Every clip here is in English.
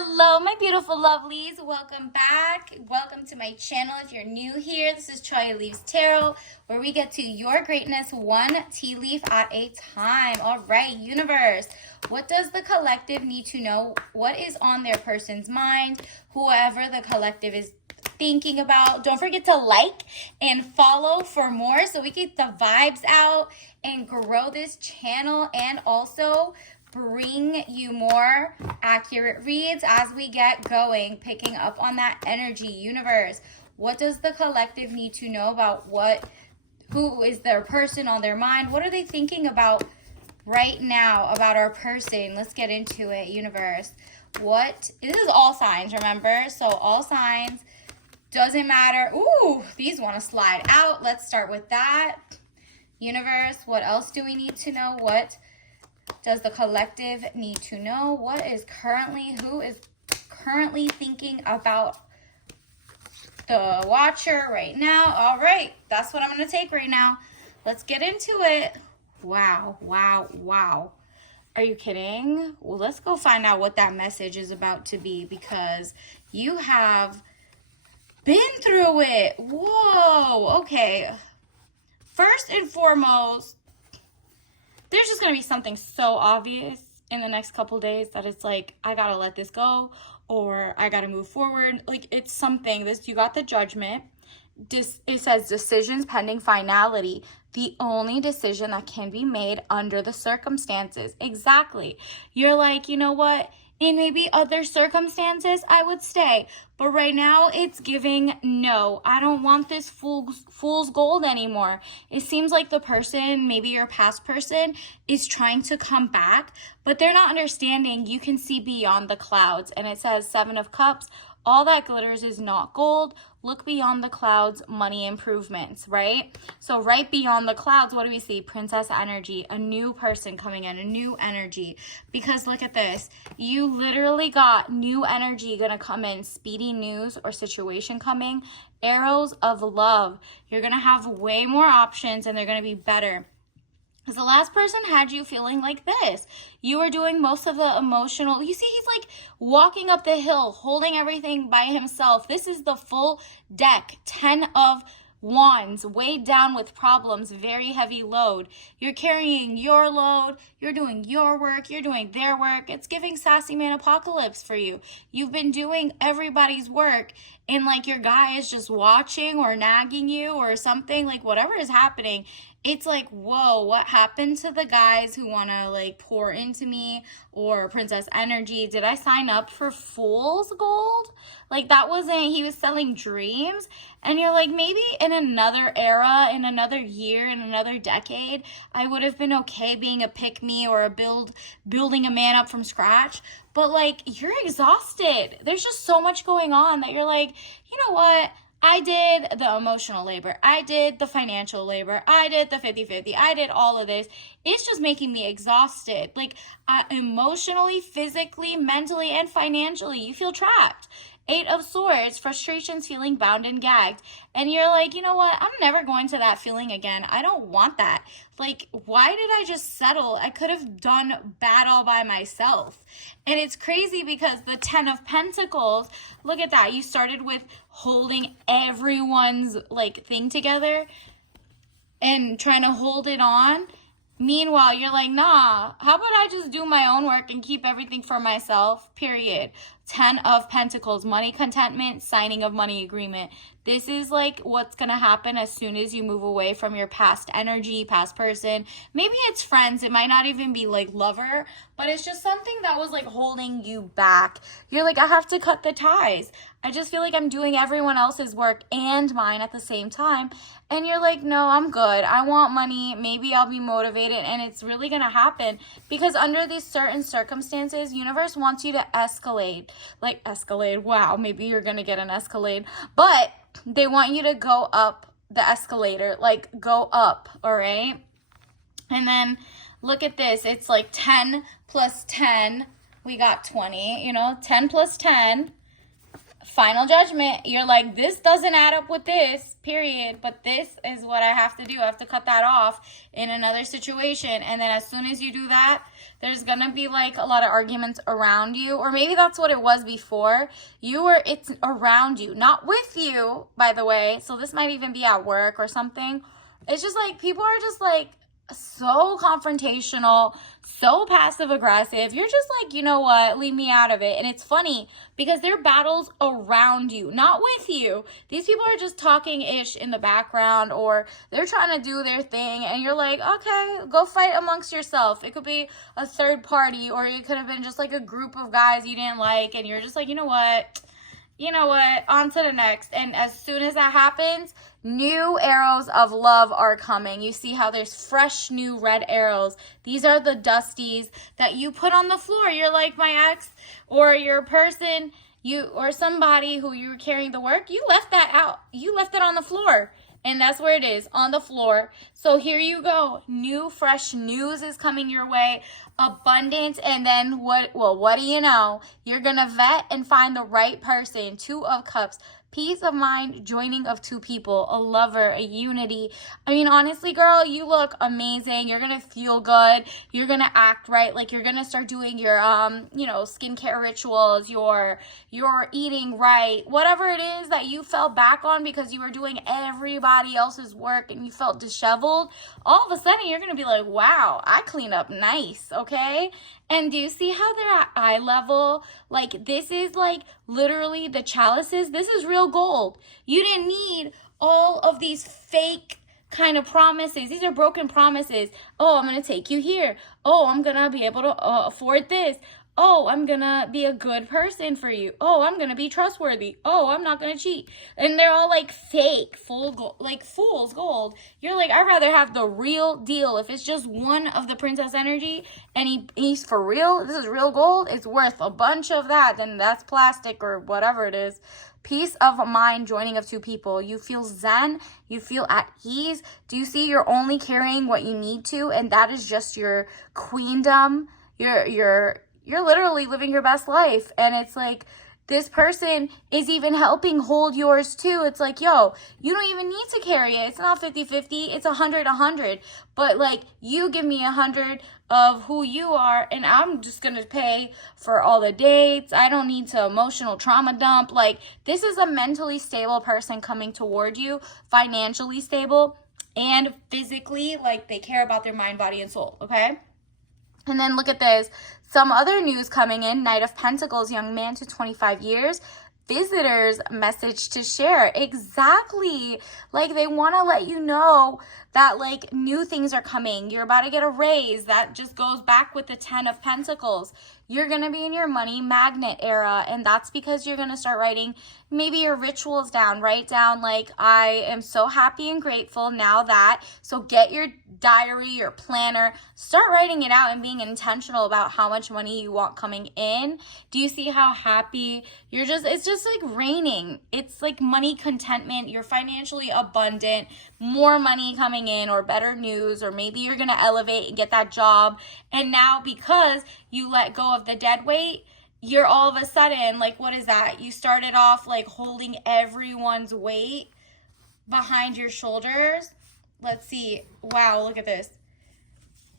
Hello, my beautiful lovelies. Welcome back. Welcome to my channel. If you're new here, this is Troy Leaves Tarot, where we get to your greatness one tea leaf at a time. All right, universe. What does the collective need to know? What is on their person's mind? Whoever the collective is thinking about. Don't forget to like and follow for more so we get the vibes out and grow this channel, and also bring you more accurate reads as we get going, picking up on that energy. Universe, what does the collective need to know about who is their person on their mind? What are they thinking about right now about our person? Let's get into it, universe. This is all signs, remember? So all signs, doesn't matter. Ooh, these want to slide out. Let's start with that. Universe, what else do we need to know? What does the collective need to know? Who is currently thinking about the watcher right now? All right, that's what I'm going to take right now. Let's get into it. Wow. Are you kidding? Well, let's go find out what that message is about to be, because you have been through it. Whoa, okay. First and foremost, there's just going to be something so obvious in the next couple days that it's like, I got to let this go, or I got to move forward. Like, it's something. You got the Judgment. It says decisions pending finality. The only decision that can be made under the circumstances. Exactly. You're like, you know what? In maybe other circumstances, I would stay. But right now, it's giving no. I don't want this fool's gold anymore. It seems like the person, maybe your past person, is trying to come back, but they're not understanding you can see beyond the clouds. And it says 7 of Cups. All that glitters is not gold. Look beyond the clouds, money improvements, right? So right beyond the clouds, what do we see? Princess energy, a new person coming in, a new energy. Because look at this. You literally got new energy going to come in, speedy news or situation coming. Arrows of love. You're going to have way more options, and they're going to be better. Because the last person had you feeling like this. You were doing most of the emotional. You see, he's like walking up the hill, holding everything by himself. This is the full deck. 10 of Wands, weighed down with problems, very heavy load. You're carrying your load. You're doing your work. You're doing their work. It's giving sassy man apocalypse for you. You've been doing everybody's work, and like your guy is just watching or nagging you or something. Like whatever is happening, it's like, whoa, what happened to the guys who want to like pour into me, or princess energy? Did I sign up for fool's gold? Like that wasn't, he was selling dreams. And you're like, maybe in another era, in another year, in another decade, I would have been okay being a pick-me or building a man up from scratch. But like, you're exhausted. There's just so much going on that you're like, you know what? I did the emotional labor. I did the financial labor. I did the 50-50. I did all of this. It's just making me exhausted. Like emotionally, physically, mentally, and financially, you feel trapped. 8 of Swords, frustrations, feeling bound and gagged. And you're like, you know what? I'm never going to that feeling again. I don't want that. Like, why did I just settle? I could have done bad all by myself. And it's crazy because the 10 of Pentacles, look at that. You started with holding everyone's like thing together and trying to hold it on. Meanwhile, you're like, nah, how about I just do my own work and keep everything for myself, period. 10 of Pentacles, money contentment, signing of money agreement. This is like what's going to happen as soon as you move away from your past energy, past person. Maybe it's friends. It might not even be like lover, but it's just something that was like holding you back. You're like, I have to cut the ties. I just feel like I'm doing everyone else's work and mine at the same time. And you're like, no, I'm good. I want money. Maybe I'll be motivated. And it's really going to happen because under these certain circumstances, universe wants you to escalate. Like escalate. Wow, maybe you're going to get an escalade. But they want you to go up the escalator. Like go up, all right? And then look at this. It's like 10 plus 10. We got 20, 10 plus 10. final judgment. You're like, this doesn't add up with this, period. But this is what I have to do. I have to cut that off in another situation. And then as soon as you do that, there's going to be like a lot of arguments around you. Or maybe that's what it was before. It's around you, not with you, by the way. So this might even be at work or something. It's just like people are just like so confrontational, so passive aggressive. You're just like, you know what, leave me out of it. And it's funny because they're battles around you, not with you. These people are just talking ish in the background, or they're trying to do their thing, and you're like, okay, go fight amongst yourself. It could be a third party, or it could have been just like a group of guys you didn't like, and you're just like, you know what, on to the next. And as soon as that happens, new arrows of love are coming. You see how there's fresh new red arrows. These are the dusties that you put on the floor. You're like, my ex or your person, or somebody who you were carrying the work, you left that out. You left it on the floor. And that's where it is, on the floor. So here you go. New, fresh news is coming your way. Abundance. And then what do you know? You're going to vet and find the right person. 2 of Cups. Peace of mind, joining of 2 people, a lover, a unity. I mean, honestly, girl, you look amazing. You're going to feel good. You're going to act right. Like, you're going to start doing your, skincare rituals, your eating right, whatever it is that you fell back on because you were doing everybody else's work and you felt disheveled. All of a sudden, you're going to be like, wow, I clean up nice, okay? And do you see how they're at eye level? Like, this is like literally the chalices. This is real gold. You didn't need all of these fake kind of promises. These are broken promises. Oh, I'm going to take you here. Oh, I'm going to be able to afford this. Oh, I'm going to be a good person for you. Oh, I'm going to be trustworthy. Oh, I'm not going to cheat. And they're all like fake, full gold, like fool's gold. You're like, I'd rather have the real deal. If it's just one of the princess energy and he's for real, this is real gold, it's worth a bunch of that. Then that's plastic or whatever it is. Peace of mind, joining of 2 people. You feel zen. You feel at ease. Do you see you're only carrying what you need to? And that is just your queendom. You're literally living your best life. And it's like, this person is even helping hold yours too. It's like, yo, you don't even need to carry it. It's not 50-50. It's 100-100. But like, you give me 100 of who you are, and I'm just going to pay for all the dates. I don't need to emotional trauma dump. Like, this is a mentally stable person coming toward you, financially stable, and physically, like, they care about their mind, body, and soul, okay? And then look at this. Some other news coming in. Knight of Pentacles, young man to 25 years. Visitors, message to share. Exactly. Like, they want to let you know that, like, new things are coming. You're about to get a raise. That just goes back with the 10 of Pentacles. You're going to be in your money magnet era, and that's because you're going to start writing maybe your rituals down. Write down, like, I am so happy and grateful now that. So get your diary, your planner, start writing it out and being intentional about how much money you want coming in. Do you see how happy you're it's just like raining. It's like money contentment. You're financially abundant, more money coming in, or better news, or maybe you're going to elevate and get that job. And now because you let go of the dead weight, you're all of a sudden, like, what is that? You started off like holding everyone's weight behind your shoulders. Let's see. Wow, look at this.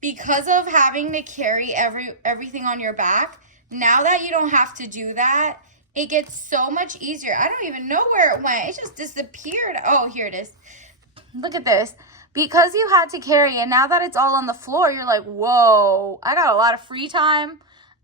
Because of having to carry everything on your back, now that you don't have to do that, it gets so much easier. I don't even know where it went. It just disappeared. Oh, here it is. Look at this. Because you had to carry, and now that it's all on the floor, you're like, whoa, I got a lot of free time.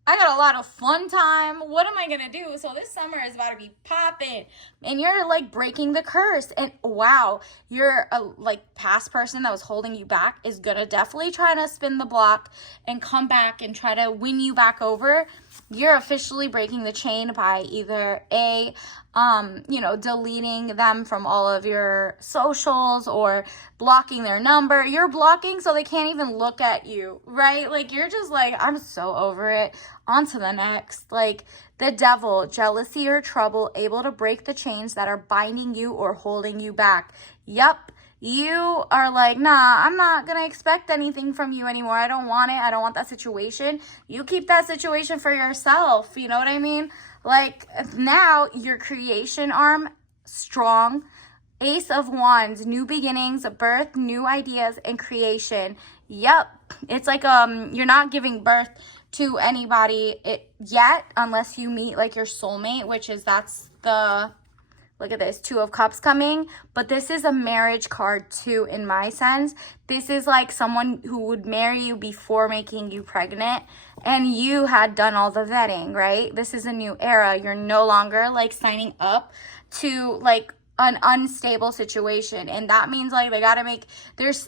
I got a lot of fun time. What am I going to do? So this summer is about to be popping. And you're like breaking the curse. And wow, your like past person that was holding you back is going to definitely try to spin the block and come back and try to win you back over. You're officially breaking the chain by either deleting them from all of your socials or blocking their number. You're blocking so they can't even look at you, right? Like, you're just like, I'm so over it. On to the next. Like, the devil, jealousy or trouble, able to break the chains that are binding you or holding you back. Yep. you are like, nah, I'm not going to expect anything from you anymore. I don't want it. I don't want that situation. You keep that situation for yourself. You know what I mean? Like, now your creation arm, strong. Ace of Wands, new beginnings, birth, new ideas, and creation. Yep. It's like you're not giving birth to anybody yet unless you meet like your soulmate, which is look at this, Two of Cups coming. But this is a marriage card too, in my sense. This is like someone who would marry you before making you pregnant, and you had done all the vetting, right? This is a new era. You're no longer like signing up to like an unstable situation, and that means like they gotta make,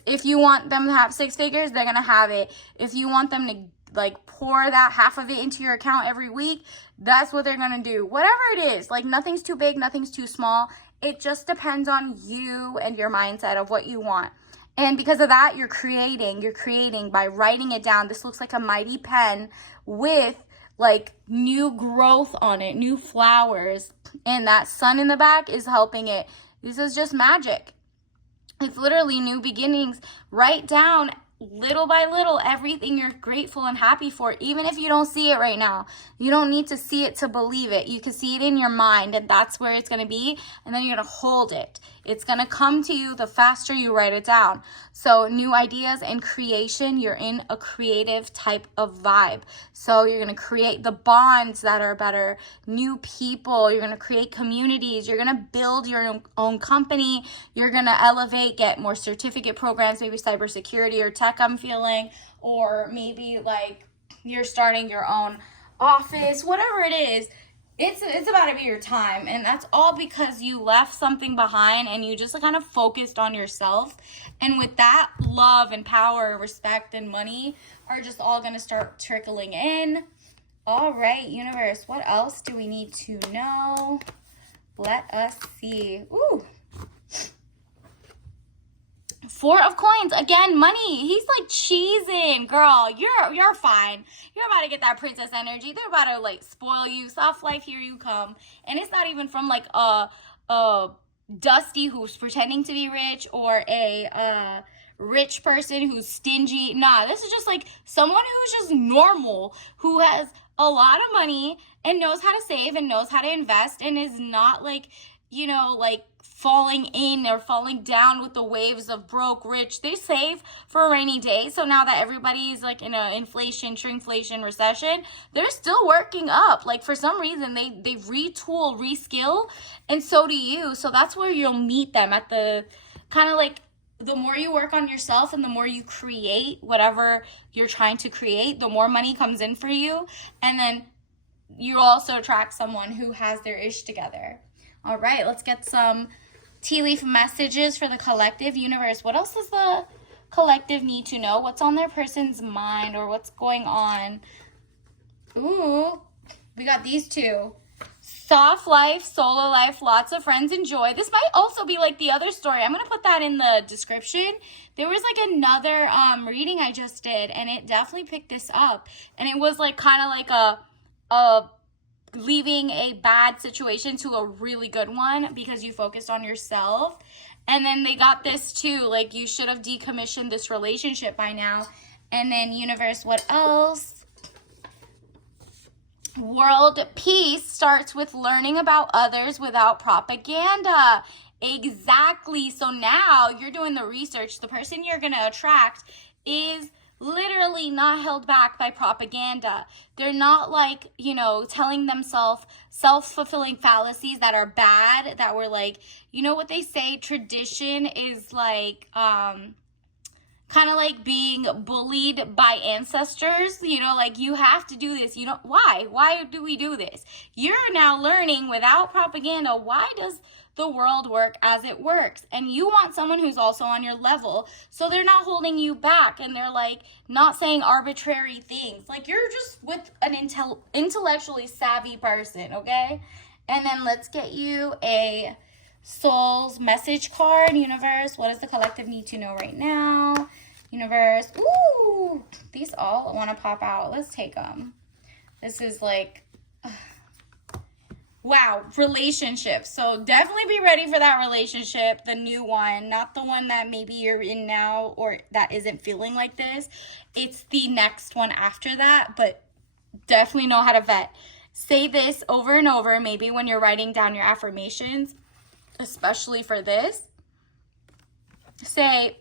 if you want them to have 6 figures, they're gonna have it. If you want them to like pour that half of it into your account every week, that's what they're gonna do. Whatever it is, like nothing's too big, nothing's too small. It just depends on you and your mindset of what you want. And because of that, you're creating by writing it down. This looks like a mighty pen with like new growth on it, new flowers, and that sun in the back is helping it. This is just magic. It's literally new beginnings. Write down little by little everything you're grateful and happy for, even if you don't see it right now. You don't need to see it to believe it. You can see it in your mind, and that's where it's going to be, and then you're going to hold it. It's going to come to you the faster you write it down. So new ideas and creation, you're in a creative type of vibe. So you're going to create the bonds that are better, new people, you're going to create communities, you're going to build your own company, you're going to elevate, get more certificate programs, maybe cybersecurity or tech, I'm feeling, or maybe like you're starting your own office, whatever it is. It's about to be your time, and that's all because you left something behind and you just kind of focused on yourself. And with that, love and power, respect, and money are just all going to start trickling in. All right, universe, what else do we need to know? Let us see. Ooh. 4 of Coins, again, money. He's like cheesing, girl. You're fine. You're about to get that princess energy. They're about to like spoil you. Soft life, here you come. And it's not even from like a Dusty who's pretending to be rich, or a rich person who's stingy. Nah, this is just like someone who's just normal, who has a lot of money and knows how to save and knows how to invest, and is not like, you know, like falling in or falling down with the waves of broke, rich. They save for a rainy day. So now that everybody's like in a inflation, shrinkflation, recession, they're still working up. Like for some reason, they retool, reskill, and so do you. So that's where you'll meet them at the kind of like, the more you work on yourself and the more you create whatever you're trying to create, the more money comes in for you. And then you also attract someone who has their ish together. All right, let's get some tea leaf messages for the collective. Universe, what else does the collective need to know? What's on their person's mind, or what's going on? Ooh, we got these two. Soft life, solo life, lots of friends and joy. This might also be like the other story. I'm going to put that in the description. There was like another reading I just did, and it definitely picked this up. And it was like kind of like a leaving a bad situation to a really good one because you focused on yourself. And then they got this too, like you should have decommissioned this relationship by now. And then universe, what else? World peace starts with learning about others without propaganda. Exactly. So now you're doing the research. The person you're going to attract is literally not held back by propaganda. They're not like, you know, telling themselves self-fulfilling fallacies that are bad, that were like, you know what they say, tradition is like, kind of like being bullied by ancestors, you know, like you have to do this. You don't, why do we do this? You're now learning without propaganda. Why does the world work as it works? And you want someone who's also on your level, so they're not holding you back, and they're like not saying arbitrary things. Like you're just with an intellectually savvy person, okay? And then let's get you a soul's message card. Universe, what does the collective need to know right now? Universe, ooh, these all want to pop out. Let's take them. This is like Wow, relationships. So definitely be ready for that relationship, the new one, not the one that maybe you're in now or that isn't feeling like this. It's the next one after that, but definitely know how to vet. Say this over and over, maybe when you're writing down your affirmations, especially for this. Say,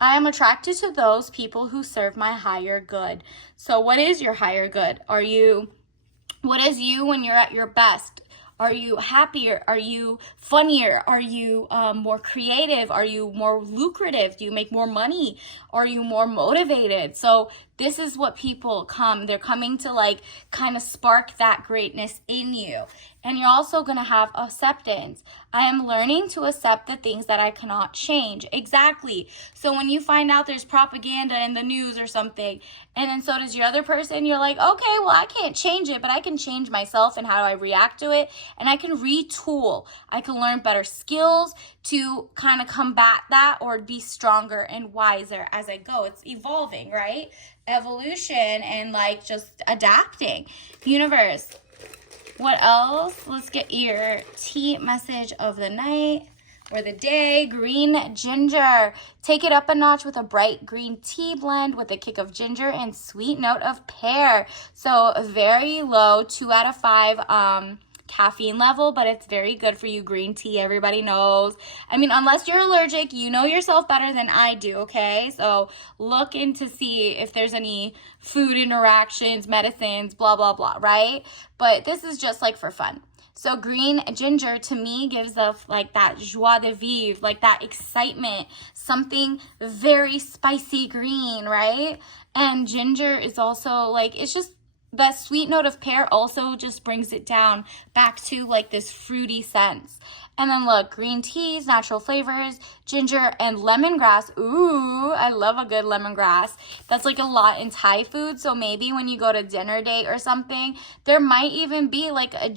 I am attracted to those people who serve my higher good. So what is your higher good? What is you when you're at your best? Are you happier? Are you funnier? Are you more creative? Are you more lucrative? Do you make more money? Are you more motivated? So this is what people come. They're coming to like kind of spark that greatness in you. And you're also going to have acceptance. I am learning to accept the things that I cannot change. Exactly. So when you find out there's propaganda in the news or something, and then so does your other person, you're like, okay, well, I can't change it, but I can change myself and how I react to it. And I can retool. I can learn better skills to kind of combat that or be stronger and wiser as I go. It's evolving, right? Evolution and like just adapting. Universe. What else? Let's get your tea message of the night or the day. Green ginger. Take it up a notch with a bright green tea blend with a kick of ginger and sweet note of pear. So very low, 2 out of 5 caffeine level, but it's very good for you. Green tea, everybody knows. I mean, unless you're allergic, you know yourself better than I do, okay? So look in to see if there's any food interactions, medicines, blah, blah, blah, right? But this is just like for fun. So green ginger to me gives off like that joie de vivre, like that excitement, something very spicy green, right? And ginger is also like, it's just that sweet note of pear also just brings it down back to like this fruity sense. And then look, green teas, natural flavors, ginger, and lemongrass. Ooh, I love a good lemongrass. That's like a lot in Thai food. So maybe when you go to dinner date or something, there might even be like a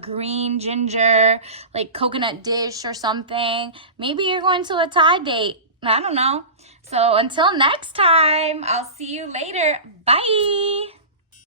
green ginger, like coconut dish or something. Maybe you're going to a Thai date. I don't know. So until next time, I'll see you later. Bye.